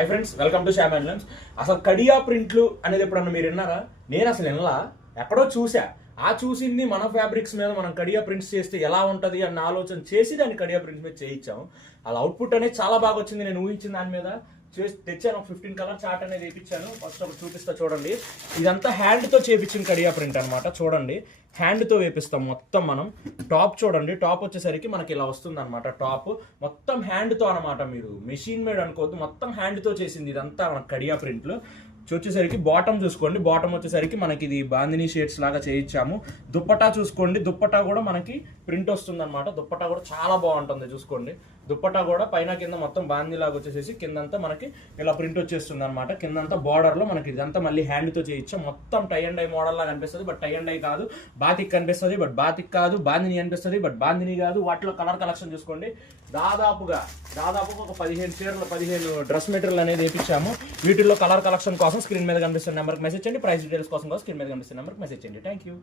Hi friends, welcome to Shyam and lunch. అసలు కడియా ప్రింట్లు అనేది ఎప్పుడన్నా మీరు విన్నారా? నేను అసలు వినలా, ఎక్కడో చూసా. ఆ చూసింది మన ఫ్యాబ్రిక్స్ మీద మనం కడియా ప్రింట్స్ చేస్తే ఎలా ఉంటుంది అన్న ఆలోచన చేసి దాన్ని కడియా ప్రింట్స్ మీద చేయించాము. అలా అవుట్పుట్ అనేది చాలా బాగా వచ్చింది. నేను ఊహించిన దాని మీద చేసి తెచ్చాను. 15 కలర్ చార్ట్ అనేది వేయించాను. ఫస్ట్ ఒకటి చూపిస్తా చూడండి. ఇదంతా హ్యాండ్తో చేయించిన కడియా ప్రింట్ అనమాట. చూడండి, హ్యాండ్తో వేపిస్తాం మొత్తం మనం. టాప్ చూడండి, టాప్ వచ్చేసరికి మనకి ఇలా వస్తుంది అనమాట. టాప్ మొత్తం హ్యాండ్తో అనమాట. మీరు మెషిన్ మేడ్ అనుకోవద్దు, మొత్తం హ్యాండ్తో చేసింది ఇదంతా మన కడియా ప్రింట్లు. వచ్చేసరికి బాటమ్ చూసుకోండి, బాటమ్ వచ్చేసరికి మనకి ఇది బాందినీ షేడ్స్ లాగా చేయించాము. దుప్పటా చూసుకోండి, దుప్పటా కూడా మనకి ప్రింట్ వస్తుంది అనమాట. దుప్పటా కూడా చాలా బాగుంటుంది చూసుకోండి. దుప్పటా కూడా పైన కింద మొత్తం బాందీ లాగా వచ్చేసేసి కిందంతా మనకి ఇలా ప్రింట్ వచ్చేస్తుంది అనమాట. కిందంతా బార్డర్ లో మనకి ఇదంతా మళ్ళీ హ్యాండ్తో చేయించాం. మొత్తం టై అండ్ డై మోడల్ లాగా అనిపిస్తుంది, బట్ టై అండ్ డై కాదు. బాతిక్ కనిపిస్తుంది, బట్ బాతిక్ కాదు. బాందిని అనిపిస్తుంది, బట్ బాందిని కాదు. వాటిలో కలర్ కలెక్షన్ చూసుకోండి. దాదాపుగా ఒక 15 డ్రెస్ మెటీరియల్ అనేది వేయించాము. వీటిల్లో కలర్ కలెక్షన్ కోసం స్క్రీన్ మీద కనిపిస్తున్న నెంబర్కి మెసేజ్ చేయండి. ప్రైస్ డీటెయిల్స్ కోసం స్క్రీన్ మీద కనిపిస్తున్న నెంబర్కి మెసేజ్ చేయండి. Thank you.